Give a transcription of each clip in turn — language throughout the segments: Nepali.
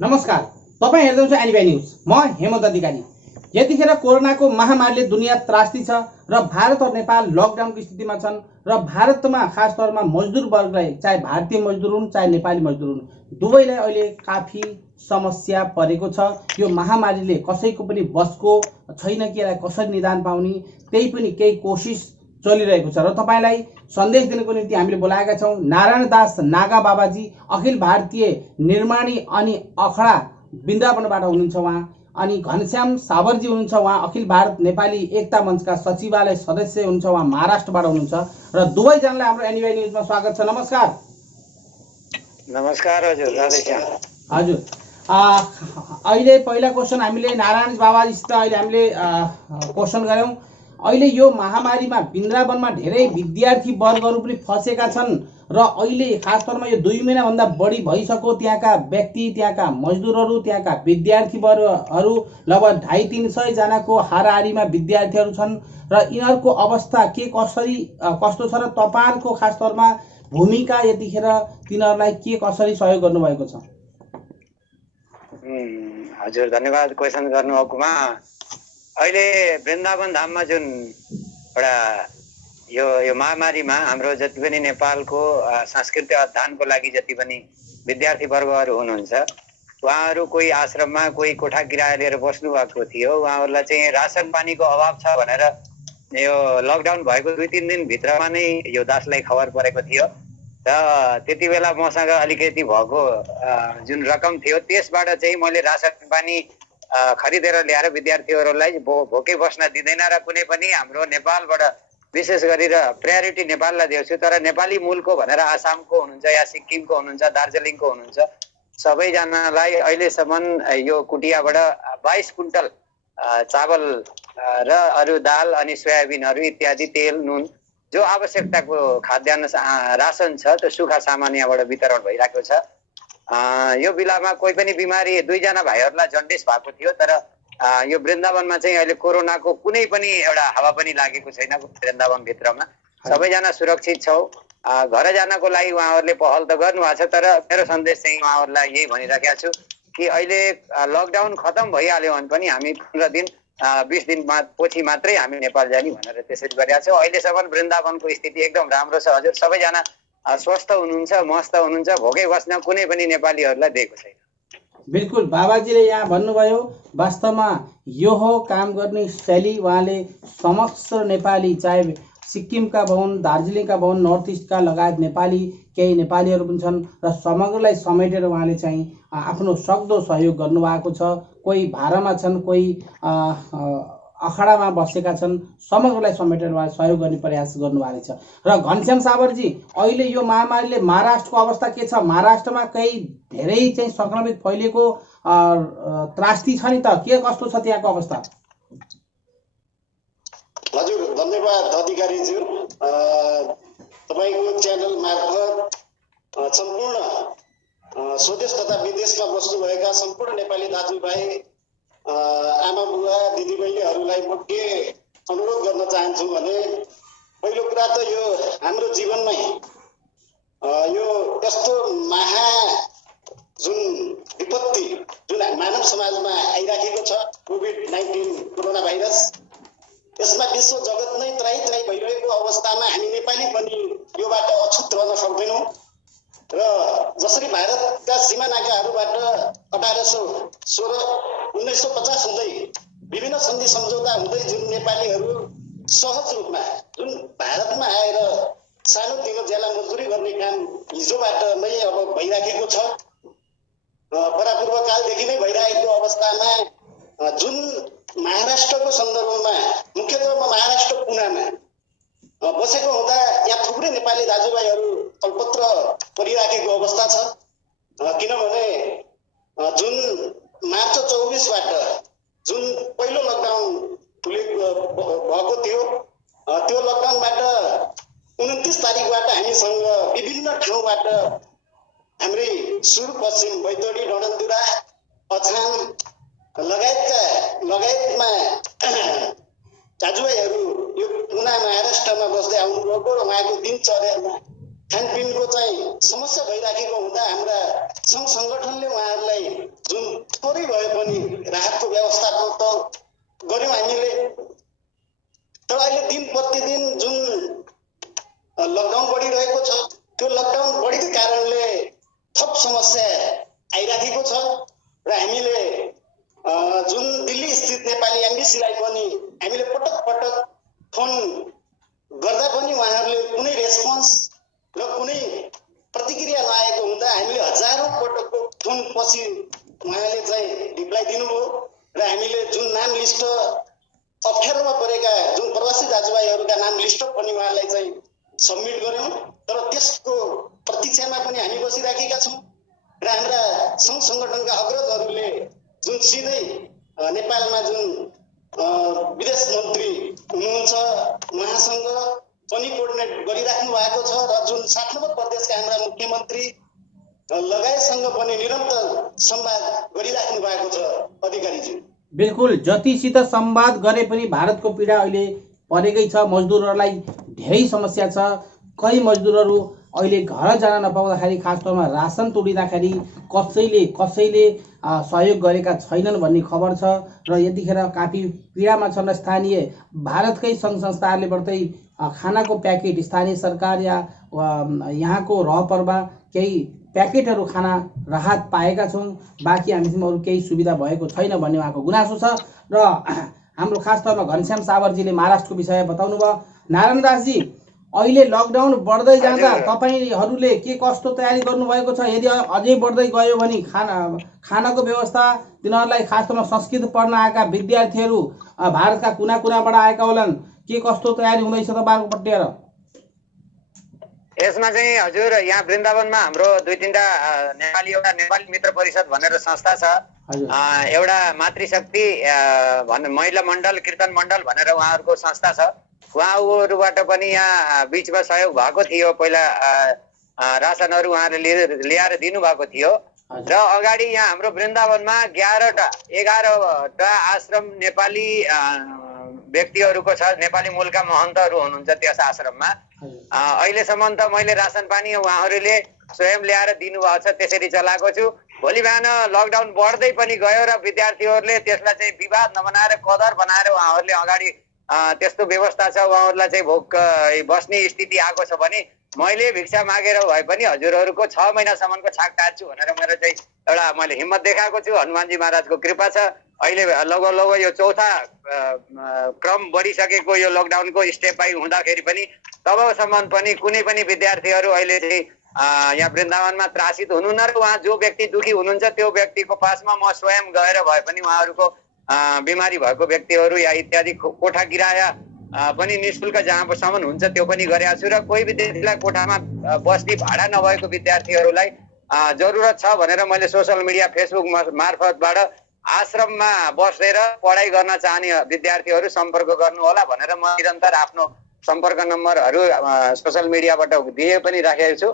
नमस्कार, तपाईं हेर्दै हुनुहुन्छ एनिबी न्यूज। म हेमन्त अधिकारी। यतिखेर कोरोनाको महामारीले दुनिया त्रास्ती छ र भारत र नेपाल लकडाउनको स्थितिमा छन् र भारतमा खास तौरमा मजदुर वर्गलाई, चाहे भारतीय मजदुर हुन् चाहे नेपाली मजदुर हुन्, दुवैलाई अहिले काफी समस्या परेको छ। यो महामारीले कसैको पनि बसको छैन कि यसलाई कसरी निदान पाउने, त्यही पनि केही कोसिस चलिरहेको छ र तपाईलाई सन्देश दिनको निम्ति हामीले बोलाएका छौं नारायण दास नागा बाबाजी, अखिल भारतीय निर्माणी अनि अखडा वृन्दावनबाट हुनुहुन्छ उहाँ, अनि घनश्याम साबरजी हुनुहुन्छ उहाँ अखिल भारत नेपाली एकता मञ्चका सचिवालय सदस्य हुनुहुन्छ, उहाँ महाराष्ट्रबाट हुनुहुन्छ र दुवैजनालाई हाम्रो एनिबी न्यूजमा स्वागत छ। नमस्कार। नमस्कार हजुर, राधेश्याम। हजुर, अहिले पहिला क्वेसन हामीले नारायण बाबाजीसित अहिले हामीले क्वेसन गऱ्यौं। अहिले यो महामारीमा वृन्दावनमा धेरै विद्यार्थी वर्गहरू पनि फसेका छन् र अहिले खास तौरमा यो 2 महिनाभन्दा बढी भइसक्यो। त्यहाँका व्यक्ति, त्यहाँका मजदुरहरू, त्यहाँका विद्यार्थी वर्गहरू लगभग 250-300 जनाको हाराहारीमा विद्यार्थीहरू छन् र यिनीहरूको अवस्था के कस्तो छ र तपाईहरुको खास तौरमा भूमिका यतिखेर तिनीहरूलाई के कसरी सहयोग गर्नुभएको छ? हजुर, धन्यवाद क्वेसन गर्नुभएकोमा। अहिले वृन्दावन धाममा जुन एउटा यो महामारीमा हाम्रो जति पनि नेपालको सांस्कृतिक अध्ययनको लागि जति पनि विद्यार्थी वर्गहरू हुनुहुन्छ, उहाँहरू कोही आश्रममा, कोही कोठा किराया लिएर बस्नु भएको थियो। उहाँहरूलाई चाहिँ रासन पानीको अभाव छ भनेर यो लकडाउन भएको 2-3 दिनभित्रमा नै यो दासलाई खबर परेको थियो र त्यति बेला मसँग अलिकति भएको जुन रकम थियो त्यसबाट चाहिँ मैले रासन पानी खरिदेर ल्याएर विद्यार्थीहरूलाई भोकै बस्न दिँदैन र कुनै पनि हाम्रो नेपालबाट विशेष गरेर प्रायोरिटी नेपाललाई दिउँछु। तर नेपाली मूलको भनेर आसामको हुनुहुन्छ या सिक्किमको हुनुहुन्छ, दार्जिलिङको हुनुहुन्छ, सबैजनालाई अहिलेसम्म यो कुटियाबाट 22 कुन्टल चावल र अरू दाल अनि सोयाबिनहरू इत्यादि, तेल, नुन, जो आवश्यकताको खाद्यान्न रासन छ त्यो सुखा सामान यहाँबाट वितरण भइरहेको छ। यो बेलामा कोही पनि बिमारी 2 जना भाइहरूलाई जन्डिस भएको थियो, तर यो वृन्दावनमा चाहिँ अहिले कोरोनाको कुनै पनि एउटा हावा पनि लागेको छैन। वृन्दावन भित्रमा सबैजना सुरक्षित छौँ। घर जानको लागि उहाँहरूले पहल त गर्नुभएको छ, तर मेरो सन्देश चाहिँ उहाँहरूलाई यही भनिराखेको छु कि अहिले लकडाउन खतम भइहाल्यो भने पनि हामी 15 दिन 20 दिन पछि मात्रै हामी नेपाल जाने भनेर त्यसरी गरिरहेको छौँ। अहिलेसम्म वृन्दावनको स्थिति एकदम राम्रो छ हजुर। सबैजना स्वस्थ हुनुहुन्छ, मस्त हुनुहुन्छ, भोकै बस्न कुनै पनि नेपालीहरूलाई दिएको छैन। बिल्कुल, बाबाजीले यहाँ भन्नुभयो, वास्तवमा यो हो काम गर्ने शैली। उहाँले समस्त नेपाली, चाहे सिक्किमका भवन, दार्जिलिङका भवन, नर्थ इस्टका लगायत नेपाली, केही नेपालीहरू पनि छन् र समग्रलाई समेटेर उहाँले चाहिँ आफ्नो सक्दो सहयोग गर्नुभएको छ। कोही भाडामा छन्, कोही अखडामा बसेका छन्, समग्रलाई समेटेर उहाँले सहयोग गर्ने प्रयास गर्नुभएको छ। र घनश्याम साबरजी, अहिले यो महामारीले महाराष्ट्रको अवस्था के छ? महाराष्ट्रमा केही धेरै चाहिँ संक्रमित फैलिएको त्रास्ती छ नि त, के कस्तो छ त्यहाँको अवस्था? हजुर, धन्यवाद अधिकारीज्यू। तपाईको च्यानल मार्फत सम्पूर्ण स्वदेश तथा विदेशमा बस्नुभएका सम्पूर्ण नेपाली दाजुभाइ, आमा बुवा, दिदीबहिनीहरूलाई म के अनुरोध गर्न चाहन्छु भने, पहिलो कुरा त यो हाम्रो जीवनमै यो यस्तो जुन विपत्ति जुन मानव समाजमा आइराखेको छ, कोभिड-19 कोरोना भाइरस, यसमा विश्व जगत नै त्राही भइरहेको अवस्थामा हामी नेपाली पनि योबाट अछुत रहन सक्दैनौँ र जसरी भारतका सिमानाकाहरूबाट 1816 1950 हुँदै विभिन्न सन्धि सम्झौता हुँदै जुन नेपालीहरू सहज रूपमा जुन भारतमा आएर सानोतिनो ज्याला मजदुरी गर्ने काम हिजोबाट नै अब भइराखेको छ, परापूर्व कालदेखि नै भइरहेको अवस्थामा जुन महाराष्ट्रको सन्दर्भमा, मुख्यतः महाराष्ट्र पुनामा बसेको हुँदा यहाँ थुप्रै नेपाली दाजुभाइहरू अल्पत्र परिराखेको अवस्था छ। किनभने जुन मार्च 24बाट जुन पहिलो लकडाउन भएको थियो, त्यो लकडाउनबाट 29 तारिकबाट हामीसँग विभिन्न ठाउँबाट हाम्रै सुदूरपश्चिम बैतडी, डडेलधुरा, अछाम लगायतमा दाजुभाइहरू यो पुना महाराष्ट्रमा बस्दै आउनुभएको र उहाँको दिनचर्यामा खानपिनको चाहिँ समस्या भइराखेको हुँदा हाम्रा सङ्घ सङ्गठनले उहाँहरूलाई जुन गर्यौँ हामीले। तर अहिले दिन प्रतिदिन जुन लकडाउन बढिरहेको छ, त्यो लकडाउन बढेको कारणले थप समस्या आइराखेको छ र हामीले जुन दिल्ली स्थित नेपाली एम्बेसीलाई पनि हामीले पटक पटक फोन गर्दा पनि उहाँहरूले कुनै रेस्पोन्स र कुनै प्रतिक्रिया नआएको हुँदा हामीले हजारौँ पटकको फोन पछि उहाँले चाहिँ रिप्लाई दिनुभयो र हामीले जुन नाम लिस्ट अप्ठ्यारोमा परेका जुन प्रवासी दाजुभाइहरूका नाम लिस्ट पनि उहाँलाई चाहिँ सबमिट गर्यौँ। तर त्यसको प्रतीक्षामा पनि हामी बसिराखेका छौँ र हाम्रा सङ्घ सङ्गठनका अग्रजहरूले जुन सिधै नेपालमा जुन विदेश मन्त्री हुनुहुन्छ उहाँसँग पनि कोर्डिनेट गरिराख्नु भएको छ र जुन 7 नम्बर प्रदेशका हाम्रा मुख्यमन्त्री लगायतसँग पनि निरन्तर संवाद गरिराख्नु भएको छ अधिकारीज्यू। बिल्कुल, जतिसित संवाद गरे पनि भारतको पीडा अहिले परेकै छ। मजदुरहरूलाई धेरै समस्या छ। कई मजदुरहरू अहिले घर जान नपाउँदाखेरि, खास तौरमा रासन तोडिँदाखेरि कसैले सहयोग गरेका छैनन् भन्ने खबर छ र यतिखेर काफी पीडामा छन्। स्थानीय भारतकै सङ्घ संस्थाहरूले बढ्दै खानाको प्याकेट स्थानीय सरकार या यहाँको रहपरमा केही प्याकेटहरू खाना राहत पाएका छौँ, बाँकी हामीसँग अरू केही सुविधा भएको छैन भन्ने उहाँको गुनासो छ। र हाम्रो खास तौरमा घनश्याम सावरजीले महाराष्ट्रको विषय बताउनु भयो। नारायण दासजी, अहिले लकडाउन बढ्दै जाँदा तपाईँहरूले के कस्तो तयारी गर्नुभएको छ? यदि अझै बढ्दै गयो भने खानाको व्यवस्था, तिनीहरूलाई खास तौरमा संस्कृत पढ्न आएका विद्यार्थीहरू भारतका कुना कुनाबाट आएका होलान्, के कस्तो तयारी हुँदैछ तपाईँहरूको पट्टिएर? यसमा चाहिँ हजुर यहाँ वृन्दावनमा हाम्रो 2-3टा एउटा नेपाली मित्र परिषद भनेर संस्था छ, एउटा मातृशक्ति महिला मण्डल कीर्तन मण्डल भनेर उहाँहरूको संस्था छ। उहाँहरूबाट पनि यहाँ बिचमा सहयोग भएको थियो। पहिला रासनहरू उहाँहरूले ल्याएर दिनुभएको थियो र अगाडि यहाँ हाम्रो वृन्दावनमा 11टा आश्रम नेपाली व्यक्तिहरूको छ। नेपाली मूलका महन्तहरू हुनुहुन्छ त्यस आश्रममा। अहिलेसम्म त मैले रासन पानी उहाँहरूले स्वयं ल्याएर दिनुभएको छ, त्यसरी चलाएको छु। भोलि बिहान लकडाउन बढ्दै पनि गयो र विद्यार्थीहरूले त्यसलाई चाहिँ विवाद नबनाएर कदर बनाएर उहाँहरूले अगाडि त्यस्तो व्यवस्था छ, उहाँहरूलाई चाहिँ भोक बस्ने स्थिति आएको छ भने मैले भिक्षा मागेर भए पनि हजुरहरूको 6 महिनासम्मको छाक टार्छु भनेर मेरो चाहिँ एउटा मैले हिम्मत देखाएको छु। हनुमानजी महाराजको कृपा छ। अहिले लगभग यो चौथा क्रम बढिसकेको यो लकडाउनको स्टेप बाई हुँदाखेरि पनि तबसम्म पनि कुनै पनि विद्यार्थीहरू अहिले चाहिँ यहाँ वृन्दावनमा त्रासित हुनुहुन्न र उहाँ जो व्यक्ति दुखी हुनुहुन्छ त्यो व्यक्तिको पासमा म स्वयं गएर भए पनि उहाँहरूको बिमारी भएको व्यक्तिहरू या इत्यादि कोठा किराया पनि निःशुल्क जहाँसम्म हुन्छ त्यो पनि गरेको छु र कोही विद्यार्थीलाई कोठामा बस्ने भाडा नभएको विद्यार्थीहरूलाई जरुरत छ भनेर मैले सोसल मिडिया फेसबुक मार्फतबाट आश्रममा बसेर पढाइ गर्न चाहने विद्यार्थीहरू सम्पर्क गर्नु होला भनेर म निरन्तर आफ्नो सम्पर्क नम्बरहरू सोसल मिडियाबाट दिए पनि राखेको छु।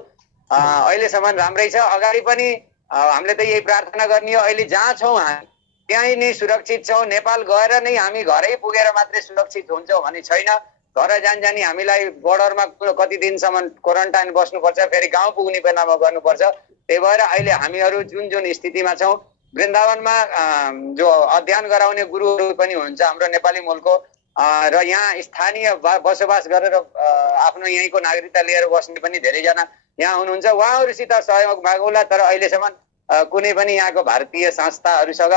अहिलेसम्म राम्रै छ। अगाडि पनि हामीले त यही प्रार्थना गर्ने हो, अहिले जहाँ छौँ हामी त्यहीँ नै सुरक्षित छौँ। नेपाल गएर नै हामी घरै पुगेर मात्रै सुरक्षित हुन्छौँ भने छैन। घर जानी हामीलाई बोर्डरमा कति दिनसम्म क्वारेन्टाइन बस्नुपर्छ, फेरि गाउँ पुग्ने बेलामा गर्नुपर्छ। त्यही भएर अहिले हामीहरू जुन स्थितिमा छौँ, वृन्दावनमा जो अध्ययन गराउने गुरुहरू पनि हुन्छ हाम्रो नेपाली मूलको र यहाँ स्थानीय बसोबास गरेर आफ्नो यहीँको नागरिकता लिएर बस्ने पनि धेरैजना यहाँ हुनुहुन्छ। उहाँहरूसित सहयोग मागौला, तर अहिलेसम्म कुनै पनि यहाँको भारतीय संस्थाहरूसँग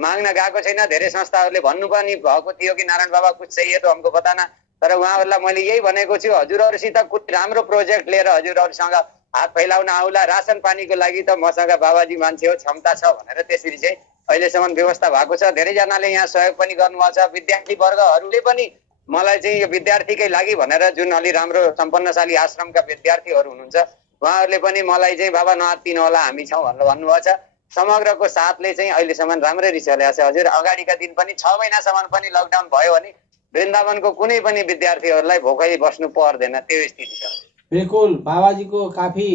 माग्न गएको छैन। धेरै संस्थाहरूले भन्नु पनि भएको थियो कि नारायण बाबा कुछ चाहिए तो हमको बताना, तर उहाँहरूलाई मैले यही भनेको छु, हजुरहरूसित कुनै राम्रो प्रोजेक्ट लिएर हजुरहरूसँग हात फैलाउन आउला। रासन पानीको लागि त मसँग बाबाजी मान्छे हो, क्षमता छ भनेर त्यसरी चाहिँ अहिलेसम्म व्यवस्था भएको छ। धेरैजनाले यहाँ सहयोग पनि गर्नुभएको छ। विद्यार्थी वर्गहरूले पनि मलाई चाहिँ यो विद्यार्थीकै लागि भनेर जुन अलि राम्रो सम्पन्नशाली आश्रमका विद्यार्थीहरू हुनुहुन्छ उहाँहरूले पनि मलाई चाहिँ बाबा नआत्तिनु होला, हामी छौँ भनेर भन्नुभएको छ। समग्रको साथले चाहिँ अहिलेसम्म राम्ररी चलेको छ। हजुर अगाडिका दिन पनि 6 महिनासम्म पनि लकडाउन भयो भने वृन्दावनको कुनै पनि विद्यार्थीहरूलाई भोकै बस्नु पर्दैन, त्यो स्थिति छ। बिल्कुल, बाबाजीको काफी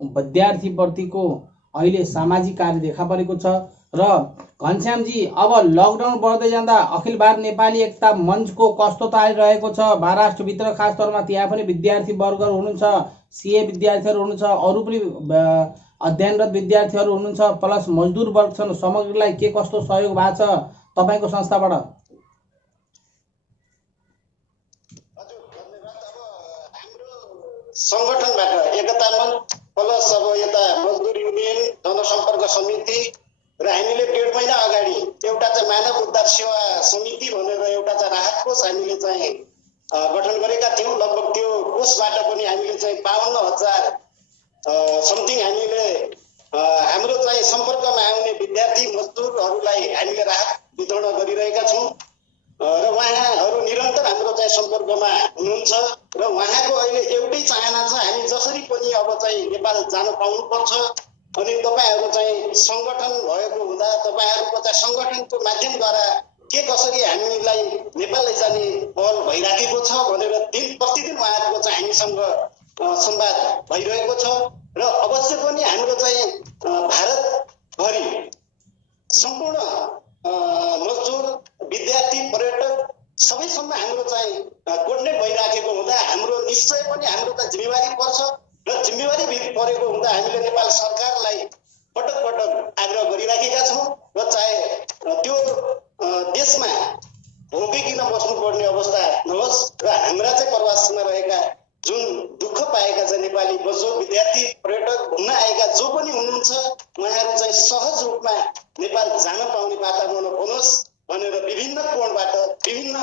विद्यार्थीप्रतिको अहिले सामाजिक कार्य देखा परेको छ। र घनश्यामजी, अब लकडाउन बढ्दै जाँदा अखिल भारत नेपाली एकता मञ्चको कस्तो तयारी रहेको छ? महाराष्ट्रभित्र खास तौरमा त्यहाँ पनि विद्यार्थी वर्गहरू हुनुहुन्छ, सिए विद्यार्थीहरू हुनुहुन्छ, अरू पनि अध्ययनरत विद्यार्थीहरू हुनुहुन्छ, प्लस मजदुर वर्ग छन्। समग्रलाई के कस्तो सहयोग भएको छ तपाईँको संस्थाबाट? सङ्गठनबाट एकता मञ्च प्लस अब यता मजदुर युनियन जनसम्पर्क समिति र हामीले 1.5 महिना अगाडि एउटा चाहिँ मानव उद्धार सेवा समिति भनेर एउटा चाहिँ राहत कोष हामीले चाहिँ गठन गरेका थियौँ। लगभग त्यो कोषबाट पनि हामीले चाहिँ 52,000 समथिङ हामीले हाम्रो चाहिँ सम्पर्कमा आउने विद्यार्थी मजदुरहरूलाई हामीले राहत वितरण गरिरहेका छौँ र उहाँहरू निरन्तर हाम्रो चाहिँ सम्पर्कमा हुनुहुन्छ र उहाँको अहिले एउटै चाहना छ, हामी जसरी पनि अब चाहिँ नेपाल जान पाउनुपर्छ। अनि तपाईँहरू चाहिँ सङ्गठन भएको हुँदा तपाईँहरूको चाहिँ सङ्गठनको माध्यमद्वारा के कसरी हामीलाई नेपाल लैजाने पहल भइराखेको छ भनेर दिन प्रतिदिन उहाँहरूको चाहिँ हामीसँग संवाद भइरहेको छ र अवश्य पनि हाम्रो चाहिँ भारतभरि सम्पूर्ण मजदुर विद्यार्थी पर्यटक सबैसम्म हाम्रो चाहिँ कोर्डिनेट भइराखेको हुँदा हाम्रो निश्चय पनि हाम्रो त जिम्मेवारी पर्छ र जिम्मेवारी परेको हुँदा हामीले नेपाल सरकारलाई पटक पटक आग्रह गरिराखेका छौँ र चाहे त्यो देशमा भोगिकन बस्नुपर्ने अवस्था नहोस् र हाम्रा चाहिँ प्रवासमा रहेका जुन दुःख पाएका चाहिँ नेपाली मजदुर विद्यार्थी पर्यटक घुम्न आएका जो पनि हुनुहुन्छ उहाँहरू चाहिँ सहज रूपमा नेपाल जान पाउने वातावरण बनोस् भनेर विभिन्न कोणबाट विभिन्न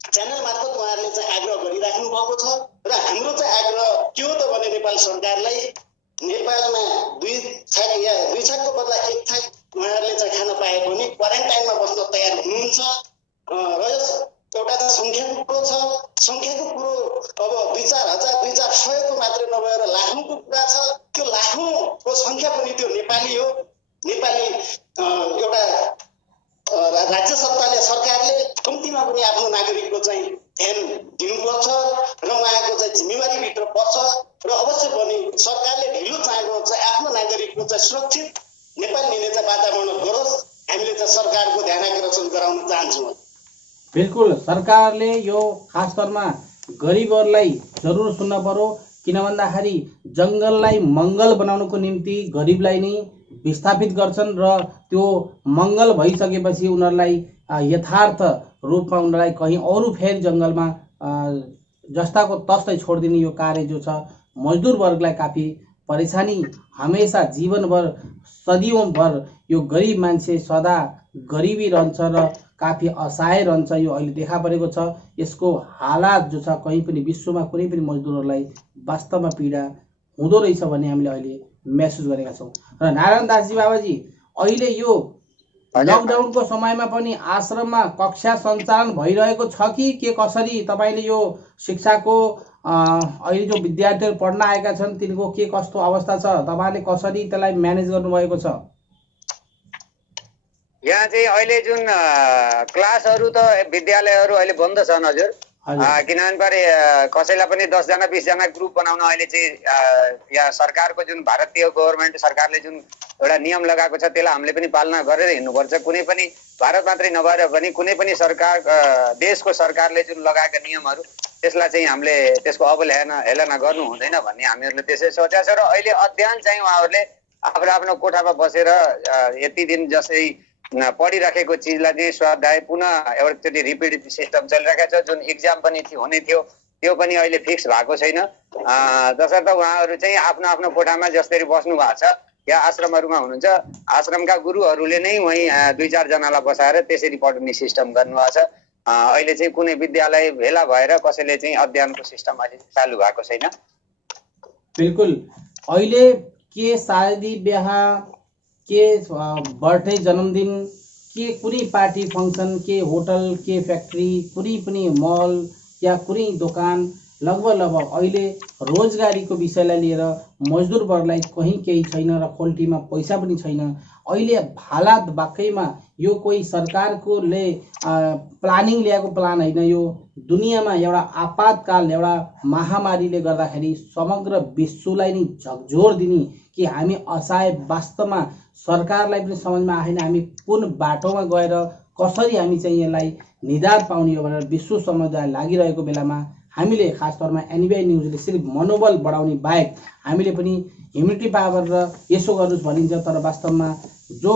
च्यानल मार्फत उहाँहरूले चाहिँ आग्रह गरिराख्नु भएको छ र हाम्रो चाहिँ आग्रह के हो त भने नेपाल सरकारलाई नेपालमा दुई छाकको बदला एक छाक उहाँहरूले चाहिँ खान पाए पनि क्वारेन्टाइनमा बस्न तयार हुनुहुन्छ र यस एउटा त सङ्ख्याको कुरो छ। सङ्ख्याको कुरो अब 2-4 हजार 2-400 को मात्रै नभएर लाखौँको कुरा छ। त्यो लाखौँको सङ्ख्या पनि त्यो नेपाली हो। नेपाली एउटा राज्य सत्ताले सरकारले कम्तीमा पनि आफ्नो नागरिकको चाहिँ ध्यान दिनुपर्छ र उहाँको चाहिँ जिम्मेवारीभित्र पर्छ र अवश्य पनि सरकारले ढिलो चाहेको चाहिँ आफ्नो नागरिकको चाहिँ सुरक्षित नेपाल लिने चाहिँ वातावरण गरोस्। हामीले चाहिँ सरकारको ध्यान आकर्षण गराउन चाहन्छौँ। बिल्कुल, सरकारले यो खास तौरमा गरिबहरूलाई जरुर सुन्न पर्यो, किन भन्दाखेरि जङ्गललाई मङ्गल बनाउनको निम्ति गरिबलाई नै विस्थापित गर्छन् र त्यो मङ्गल भइसकेपछि उनीहरूलाई यथार्थ रूपमा उनीहरूलाई कहीँ अरू फेरि जङ्गलमा जस्ताको तस्तै छोडिदिने यो कार्य जो छ मजदुर वर्गलाई काफी परेशानी, हमेसा जीवनभर सदियौँभर यो गरिब मान्छे सदा गरिबी रहन्छ र काफी असहाय रहन्छ। यो अहिले देखा परेको छ। यसको हालात जो छ कहीँ पनि विश्वमा कुनै पनि मजदुरहरूलाई वास्तवमा पीडा हुँदो रहेछ भन्ने हामीले अहिले महसुस गरेका छौँ। र नारायण दासजी बाबाजी, अहिले यो लकडाउनको समयमा पनि आश्रममा कक्षा सञ्चालन भइरहेको छ कि के कसरी? तपाईँले यो शिक्षाको अहिले जो विद्यार्थीहरू पढ्न आएका छन् तिनको के कस्तो अवस्था छ, तपाईँले कसरी त्यसलाई म्यानेज गर्नुभएको छ? यहाँ चाहिँ अहिले जुन क्लासहरू त विद्यालयहरू अहिले बन्द छन् हजुर, किनभने कसैलाई पनि 10 जना 20 जना ग्रुप बनाउन अहिले चाहिँ यहाँ सरकारको जुन भारतीय गभर्मेन्ट सरकारले जुन एउटा नियम लगाएको छ त्यसलाई हामीले पनि पालना गरेर हिँड्नुपर्छ। कुनै पनि भारत मात्रै नभएर पनि कुनै पनि सरकार देशको सरकारले जुन लगाएका नियमहरू त्यसलाई चाहिँ हामीले त्यसको हेलना गर्नु हुँदैन भन्ने हामीहरूले त्यसै सोचेको छ। र अहिले अध्ययन चाहिँ उहाँहरूले आफ्नो आफ्नो कोठामा बसेर यति दिन जसै पढिराखेको चिजलाई चाहिँ स्वाध्याय पुनः एउटाचोटि रिपिट सिस्टम चलिरहेको छ। जुन इक्जाम पनि हुने थियो त्यो पनि अहिले फिक्स भएको छैन। जसर्थ उहाँहरू चाहिँ आफ्नो आफ्नो कोठामा जसरी बस्नु भएको छ या आश्रमहरूमा हुनुहुन्छ, आश्रमका गुरुहरूले नै वहीँ 2-4 जनालाई बसाएर त्यसरी पढ्ने सिस्टम गर्नुभएको छ। अहिले चाहिँ कुनै विद्यालय भेला भएर कसैले चाहिँ अध्ययनको सिस्टम अहिले चालु भएको छैन। बिल्कुल, अहिले के शादी ब्याह, के बर्थडे जन्मदिन, के कुनै पार्टी फङ्सन, के होटल, के फ्याक्ट्री, कुनै पनि मल या कुनै दोकान लगभग अहिले रोजगारीको विषयलाई लिएर मजदुर वर्गलाई कहीँ केही छैन र खोल्टीमा पैसा पनि छैन। अहिले हालात वाकैमा यो कोही सरकारकोले प्लानिङ ल्याएको प्लान होइन, यो दुनियाँमा एउटा आपतकाल एउटा महामारीले गर्दाखेरि समग्र विश्वलाई नै झकझोर दिने कि हामी असहाय वास्तवमा सरकारलाई पनि समझमा आएन हामी कुन बाटोमा गएर कसरी हामी चाहिँ यसलाई निदान पाउने हो भनेर विश्व समुदाय लागिरहेको बेलामा हामीले खास तौरमा एनबिआई न्युजले सिर्फ मनोबल बढाउने बाहेक हामीले पनि ह्युमिनिटी पावर र यसो गर्नुहोस् भनिन्छ, तर वास्तवमा जो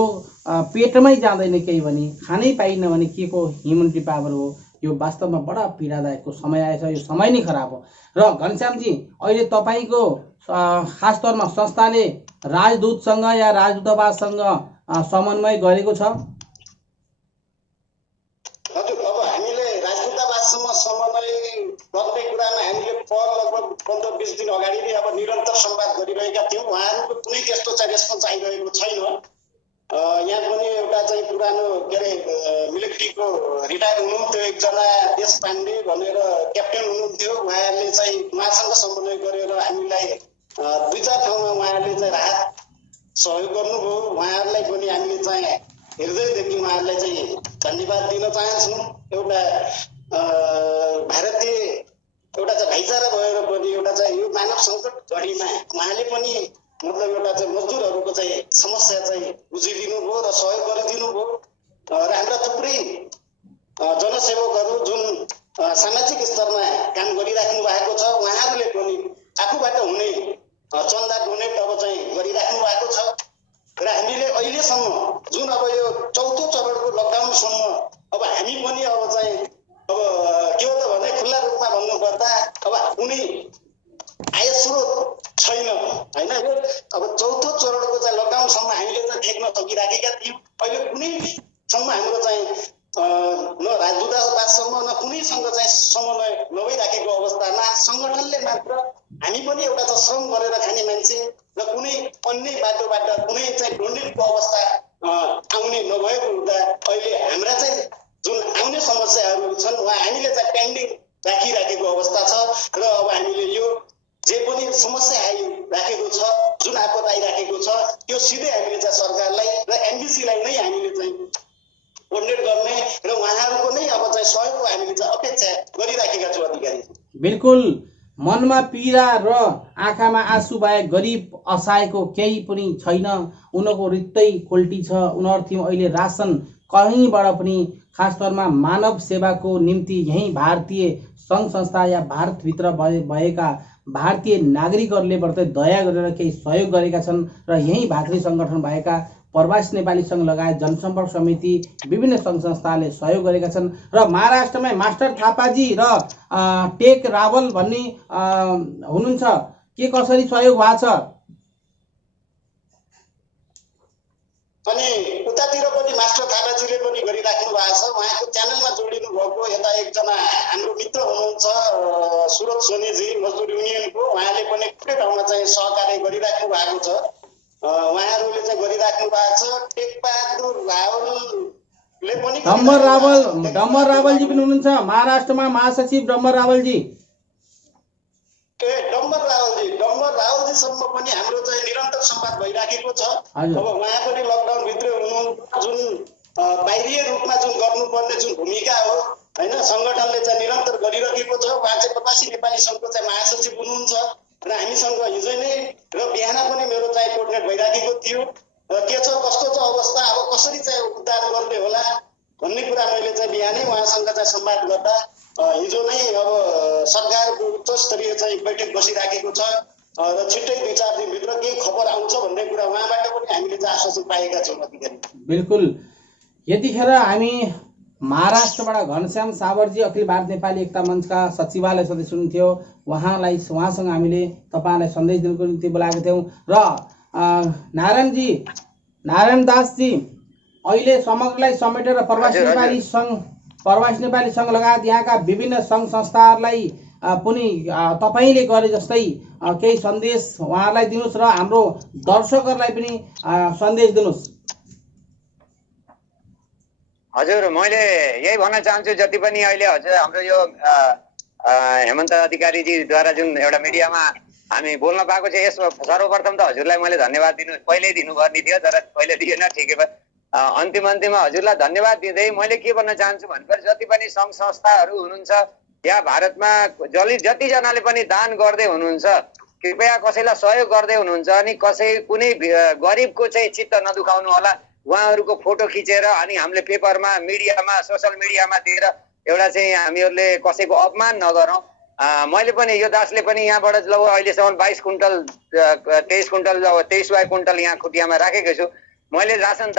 पेटमै जाँदैन केही भने खानै पाइन्न भने के को ह्युमिनिटी पावर हो? यो वास्तवमा बडा पीडादायकको समय आएछ। यो समय नै खराब हो। र घनश्यामजी, अहिले तपाईँको खास तौरमा संस्थाले राजदूतसँग या राजदूतावाससँग समन्वय गरेको छ? हजुर, अब हामीले राजदूतावाससँग समन्वय गर्ने कुरामा हामीले लगभग 15-20 दिन अगाडि नै अब निरन्तर संवाद गरिरहेका थियौँ। उहाँहरूको कुनै त्यस्तो चाहिँ रेस्पोन्स आइरहेको छैन। यहाँ पनि एउटा चाहिँ पुरानो के अरे मिलिट्रीको रिटायर हुनुहुन्थ्यो एकजना देशपाण्डे भनेर क्याप्टेन हुनुहुन्थ्यो। उहाँहरूले चाहिँ उहाँसँग समन्वय गरेर हामीलाई 2-4 ठाउँमा उहाँहरूले चाहिँ राहत सहयोग गर्नुभयो। उहाँहरूलाई पनि हामीले चाहिँ हृदयदेखि उहाँहरूलाई चाहिँ धन्यवाद दिन चाहन्छौँ। एउटा भारतीय एउटा चाहिँ भाइचारा भएर पनि एउटा चाहिँ यो मानव सङ्कट घडीमा उहाँले पनि मतलब एउटा चाहिँ मजदुरहरूको चाहिँ समस्या चाहिँ बुझिदिनु भयो र सहयोग गरिदिनु भयो। र हाम्रा थुप्रै जनसेवकहरू जुन सामाजिक स्तरमा काम गरिराख्नु भएको छ, उहाँहरूले पनि आफूबाट हुने चन्दा डोनेट अब चाहिँ गरिराख्नु भएको छ। र हामीले अहिलेसम्म जुन अब यो 4थो चरणको लकडाउनसम्म अब हामी पनि अब चाहिँ अब के हो त भने खुल्ला रूपमा भन्नुपर्दा अब कुनै आय स्रोत छैन होइन। अब 4थो चरणको चाहिँ लकडाउनसम्म हामीले चाहिँ देख्न सकिराखेका थियौँ। अहिले कुनैसम्म हाम्रो चाहिँ न राजदूतावाससम्म न कुनैसँग चाहिँ समन्वय नभइराखेको अवस्थामा सङ्गठनले मात्र हामी पनि एउटा चाहिँ श्रम गरेर खाने मान्छे र कुनै अन्य बाटोबाट कुनै चाहिँ डोनेटको अवस्था आउने नभएको हुँदा अहिले हाम्रा चाहिँ जुन आउने समस्याहरू छन् उहाँ हामीले चाहिँ पेन्डिङ राखिराखेको अवस्था छ। र अब हामीले यो जे पनि समस्या आइराखेको छ, जुन आपद आइराखेको छ, त्यो सिधै हामीले चाहिँ सरकारलाई र एमबिसीलाई नै हामीले चाहिँ कोर्डिनेट गर्ने र उहाँहरूको नै अब चाहिँ सहयोगको हामीले चाहिँ अपेक्षा गरिराखेका छौँ अधिकारी। बिल्कुल, मनमा पीडा र आँखामा आँसु बाहेक गरिब असहायको केही पनि छैन। उनीहरूको हृदय कोल्टी छ। उनीहरू अहिले रासन कहीँबाट पनि खास तौरमा मानव सेवाको निम्ति यही भारतीय सङ्घ संस्था या भारतभित्र भएका भारतीय नागरिकहरूले मात्रै दया गरेर केही सहयोग गरेका छन्। र यही भातृ सङ्गठन भएका प्रवासी नेपाली सङ्घ लगायत जनसम्पर्क समिति विभिन्न सङ्घ संस्थाले सहयोग गरेका छन्। र महाराष्ट्रमै मास्टर थापाजी र टेक रावल भन्ने हुनुहुन्छ, के कसरी सहयोग भएको छ? अनि उतातिर पनि मास्टर थापाजीले पनि गरिराख्नु भएको छ। उहाँको च्यानलमा जोडिनु भएको यता एकजना हाम्रो मित्र हुनुहुन्छ सुरत सोनीजी मजदुर युनियनको, उहाँले पनि थुप्रै ठाउँमा चाहिँ सहकार्य गरिराख्नु भएको छ। उहाँहरूले चाहिँ गरिराख्नु भएको छ। टेकबहादुर रावलले पनि डम्बर रावलजी पनि हुनुहुन्छ महाराष्ट्रमा महासचिव डम्बर रावलजी। डम्बर रावलजीसम्म पनि हाम्रो चाहिँ निरन्तर संवाद भइराखेको छ। अब उहाँ पनि लकडाउन भित्र हुनुहुन्छ। जुन बाहिरीय रूपमा जुन गर्नुपर्ने जुन भूमिका हो होइन सङ्गठनले चाहिँ निरन्तर गरिरहेको छ। उहाँ चाहिँ प्रवासी नेपाली सङ्घको चाहिँ महासचिव हुनुहुन्छ र हामीसँग हिजो नै र बिहान पनि मेरो चाहिँ कोर्डिनेट भइराखेको थियो। र के छ कस्तो छ अवस्था, अब कसरी चाहिँ उद्धार गर्ने होला भन्ने कुरा मैले चाहिँ बिहानै उहाँसँग चाहिँ संवाद गर्दा हिजो नै अब सरकारको उच्च स्तरीय चाहिँ बैठक बसिराखेको छ र छिट्टै 2-4 दिनभित्र केही खबर आउँछ भन्ने कुरा उहाँबाट पनि हामीले चाहिँ आश्वासन पाएका छौँ अधिकारी। बिल्कुल, यतिखेर हामी महाराष्ट्रबाट घनश्याम सावरजी अखिल भारत नेपाली एकता मञ्चका सचिवालय सदस्य हुनुहुन्थ्यो। उहाँसँग हामीले तपाईँलाई सन्देश दिनको निम्ति बोलाएका थियौँ। र नारायण दासजी, अहिले समग्रलाई समेटेर प्रवासी नेपाली सङ्घ लगायत यहाँका विभिन्न सङ्घ संस्थाहरूलाई पनि तपाईँले गरे जस्तै केही सन्देश उहाँहरूलाई दिनुहोस् र हाम्रो दर्शकहरूलाई पनि सन्देश दिनुहोस्। हजुर, मैले यही भन्न चाहन्छु जति पनि अहिले हजुर हाम्रो यो हेमन्त अधिकारीजीद्वारा जुन एउटा मिडियामा हामी बोल्न पाएको छ, यस सर्वप्रथम त हजुरलाई मैले धन्यवाद पहिल्यै दिनुपर्ने थियो, तर पहिले दिएन, ठिकै भयो। अन्तिममा हजुरलाई धन्यवाद दिँदै मैले के भन्न चाहन्छु भनेपछि जति पनि सङ्घ संस्थाहरू हुनुहुन्छ या भारतमा जतिजनाले पनि दान गर्दै हुनुहुन्छ, कृपया कसैलाई सहयोग गर्दै हुनुहुन्छ अनि कुनै गरिबको चाहिँ चित्त नदुखाउनु होला। उहाँहरूको फोटो खिचेर अनि हामीले पेपरमा मिडियामा सोसियल मिडियामा दिएर एउटा चाहिँ हामीहरूले कसैको अपमान नगरौँ। मैले पनि यो दासले पनि यहाँबाट अहिलेसम्म 22 कुइन्टल 23 कुइन्टल 23 क्विन्टल यहाँ खुटियामा राखेको छु। मैले रासन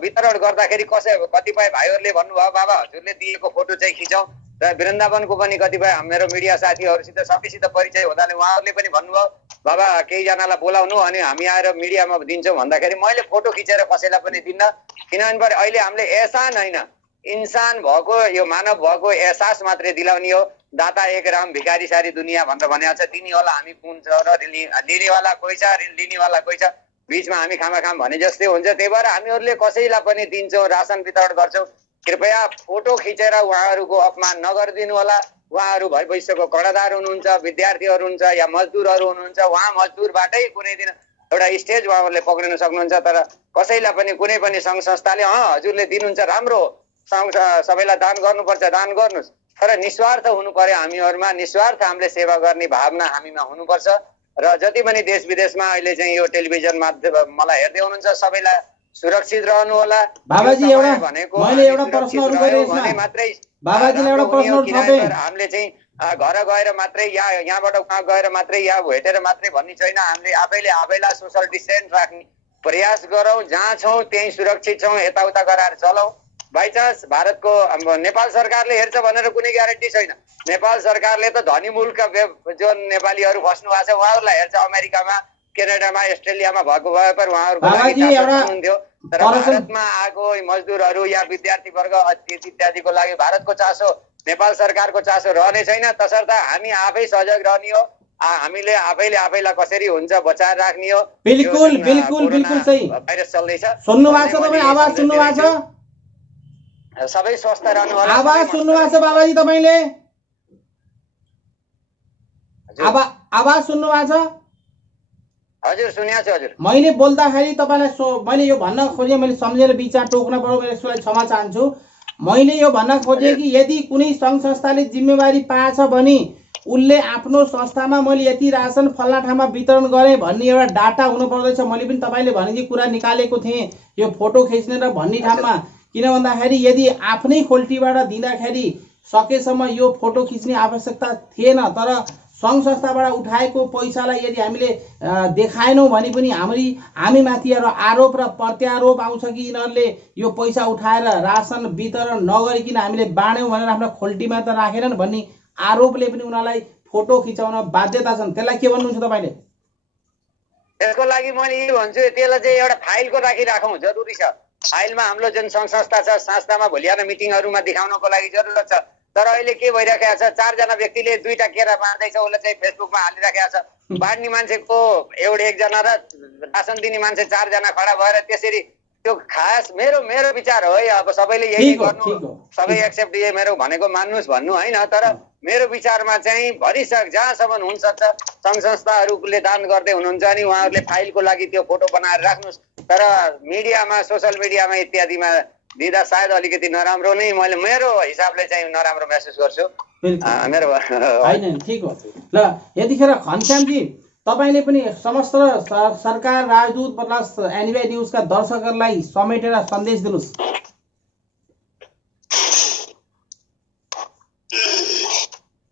वितरण गर्दाखेरि कतिपय भाइहरूले भन्नुभयो बाबा हजुरले दिएको फोटो चाहिँ खिचौँ र वृन्दावनको पनि कतिपय मेरो मिडिया साथीहरूसित सबैसित परिचय हुँदाले उहाँहरूले पनि भन्नुभयो बाबा केहीजनालाई बोलाउनु अनि हामी आएर मिडियामा दिन्छौँ भन्दाखेरि मैले फोटो खिचेर कसैलाई पनि दिन्न। किनभने अहिले हामीले एहसान होइन इन्सान भएको यो मानव भएको एहसास मात्रै दिलाउने हो। दाता एक राम भिखारी सारी दुनियाँ भनेर भनेको छ। दिनेवाला हामी कुन छ र लिनेवाला कोही छ लिनेवाला कोही छ बीचमा हामी खामाखाम भने जस्तै हुन्छ। त्यही भएर हामीहरूले कसैलाई पनि दिन्छौँ रासन वितरण गर्छौँ। कृपया फोटो खिचेर उहाँहरूको अपमान नगरिदिनु होला। उहाँहरू भविष्यको कर्णधार हुनुहुन्छ विद्यार्थीहरू हुनुहुन्छ या मजदुरहरू हुनुहुन्छ। उहाँ मजदुरबाटै कुनै दिन एउटा स्टेज उहाँहरूले पक्रिन सक्नुहुन्छ। तर कसैलाई पनि कुनै पनि सङ्घ संस्थाले हजुरले दिनुहुन्छ राम्रो सबैलाई दान गर्नुपर्छ दान गर्नुहोस् तर निस्वार्थ हुनु पर्यो। हामीहरूमा निस्वार्थ हामीले सेवा गर्ने भावना हामीमा हुनुपर्छ। र जति पनि देश विदेशमा अहिले चाहिँ यो टेलिभिजन माध्यम मलाई हेर्दै हुनुहुन्छ सबैलाई सुरक्षित रहनु होला। बाबाजी मैले एउटा प्रश्नहरु गरे यसमा मात्रै बाबाजीले एउटा प्रश्न थपे हामीले चाहिँ घर गएर मात्रै यहाँबाट उहाँ गएर मात्रै या भेटेर मात्रै भन्ने छैन। हामीले आफैलाई सोशल डिस्टेन्स राख्ने प्रयास गरौँ। जहाँ छौँ त्यही सुरक्षित छौँ यताउता गराएर चलौँ। बाई चान्स भारतको नेपाल सरकारले हेर्छ भनेर कुनै ग्यारेन्टी छैन। नेपाल सरकारले त धनी मुलुक जो नेपालीहरू बस्नु भएको छ उहाँहरूलाई हेर्छ। अमेरिकामा क्यानाडामा अस्ट्रेलियामा भएको भए पर उहाँहरूको हुनुहुन्थ्यो। तर भारतमा आएको मजदुरहरू या विद्यार्थी वर्ग इत्यादिको लागि भारतको चासो नेपाल सरकारको चासो रहने छैन। तसर्थ हामी आफै सजग रहने हो। हामीले आफैलाई कसरी हुन्छ बचाएर राख्ने हो। बिल्कुल बिल्कुल बिल्कुल सही भाइरस चल्दैछ। सुन्नु भएको छ तपाईँ आवाज सुन्नु भएको छ सबै स्वस्थ रहनु होला। आवाज सुन्नु भएको छ बाबाजी तपाईले आवाज सुन्नु भएको छ हजुर सुनिया छ हजुर। मैले बोल्दाखेरि तपाईलाई मैले यो भन्न खोजे मैले सम्झेर बिचमा टोक्न पर्यो मैले यसलाई क्षमा चाहन्छु। मैले यो भन्न खोजे कि यदि कुनै सङ्घ संस्थाले जिम्मेवारी पाएछ भने उसले आफ्नो संस्थामा मैले यति रासन फल्ना ठाउँमा वितरण गरेँ भन्ने एउटा डाटा हुनु पर्दैछ। मैले पनि तपाईँले भनेको कुरा निकालेको थिएँ यो फोटो खिच्ने र भन्ने ठाउँमा। किन भन्दाखेरि यदि आफ्नै खोल्टीबाट दिँदाखेरि सकेसम्म यो फोटो खिच्ने आवश्यकता थिएन। तर सङ्घ संस्थाबाट उठाएको पैसालाई यदि हामीले देखाएनौँ भने पनि हामी माथि आरोप र प्रत्यारोप आउँछ कि यिनीहरूले यो पैसा उठाएर रासन वितरण नगरिकन हामीले बाँड्यौँ भनेर हाम्रो खोल्टीमा त राखेनन् भन्ने आरोपले पनि उनीहरूलाई फोटो खिचाउन बाध्यता छन्। त्यसलाई के भन्नुहुन्छ तपाईँले? यसको लागि मैले के भन्छु त्यसलाई चाहिँ एउटा फाइलको राखिराखौँ जरुरी छ। फाइलमा हाम्रो जुन सङ्घ संस्था छ संस्थामा भोलि आएर मिटिङहरूमा देखाउनको लागि जरुरत छ। तर अहिले के भइरहेको छ 4 जना व्यक्तिले 2टा केरा बाँड्दैछ उसले चाहिँ फेसबुकमा हालिराखेको छ। बाँड्ने मान्छेको एकजना र रासन दिने मान्छे 4 जना खडा भएर त्यसरी त्यो खास मेरो विचार हो। अब सबैले यही गर्नु सबै एक्सेप्ट यही मेरो भनेको मान्नुहोस् भन्नु होइन। तर मेरो विचारमा चाहिँ भरिसक जहाँसम्म हुन सक्छ सङ्घ संस्थाहरूले दान गर्दै हुनुहुन्छ अनि उहाँहरूले फाइलको लागि त्यो फोटो बनाएर राख्नुहोस्। तर मिडियामा सोसल मिडियामा इत्यादिमा दिँदा सायद अलिकति नराम्रो नै मेरो हिसाबले चाहिँ नराम्रो महसुस गर्छु। मेरो होइन ठिक हो। ल यतिखेर घनश्यामजी तपाईँले पनि समस्त सरकार राजदूत प्लस एनबिआई न्युजका दर्शकहरूलाई समेटेर सन्देश दिनुहोस्।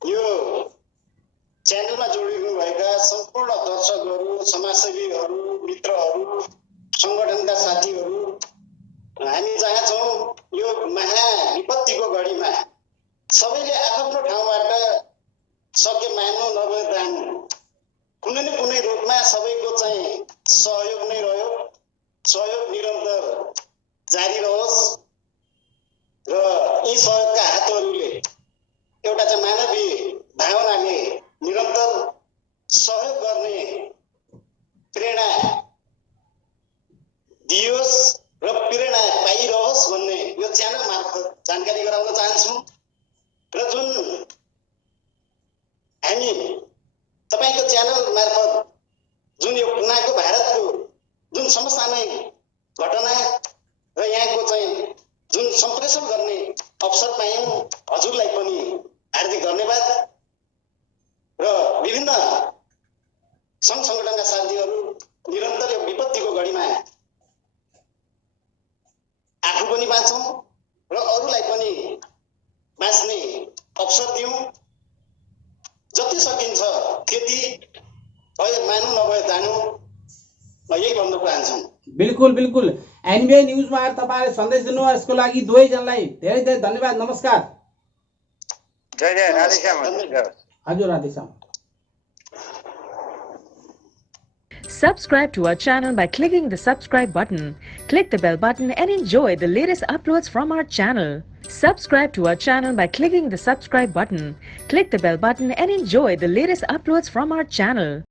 यो च्यानलमा जोडिनुभएका सम्पूर्ण दर्शकहरू समाजसेवीहरू मित्रहरू सङ्गठनका साथीहरू हामी जहाँ छौँ यो महाविपत्तिको घडीमा सबैले आफ्नो ठाउँबाट सके मान्नु नभए जान्नु कुनै न कुनै रूपमा सबैको चाहिँ सहयोग नै रह्यो। सहयोग निरन्तर जारी रहोस् र यी सहयोगका हातहरूले एउटा चाहिँ मानवीय भावनाले निरन्तर सहयोग गर्ने प्रेरणा दियोस् र प्रेरणा पाइरहोस् भन्ने यो च्यानल मार्फत जानकारी गराउन चाहन्छु। र जुन हामी तपाईँको च्यानल मार्फत जुन यो कुनाको भारतको जुन समसामयिक घटना र यहाँको चाहिँ जुन सम्प्रेषण गर्ने अवसर पायौँ हजुरलाई पनि हार्दिक धन्यवाद। र विभिन्न सङ्घ सङ्गठनका साथीहरू निरन्तर यो विपत्तिको घडीमा आफू पनि बाँचौँ र अरूलाई पनि बाँच्ने अवसर दिउँ। जति सकिन्छ त्यति भए मानु नभए जानु म यही भन्न चाहन्छु। बिल्कुल बिल्कुल एनबिआई न्युजमा आएर तपाईँले सन्देश दिनुभयो यसको लागि दुवैजनालाई धेरै धेरै धन्यवाद। नमस्कार। जय जय राधेश्याम हजुर। हजुर Radheshyam. Subscribe to our channel by clicking the subscribe button. Click the bell button and enjoy the latest uploads from our channel. Subscribe to our channel by clicking the subscribe button. Click the bell button and enjoy the latest uploads from our channel.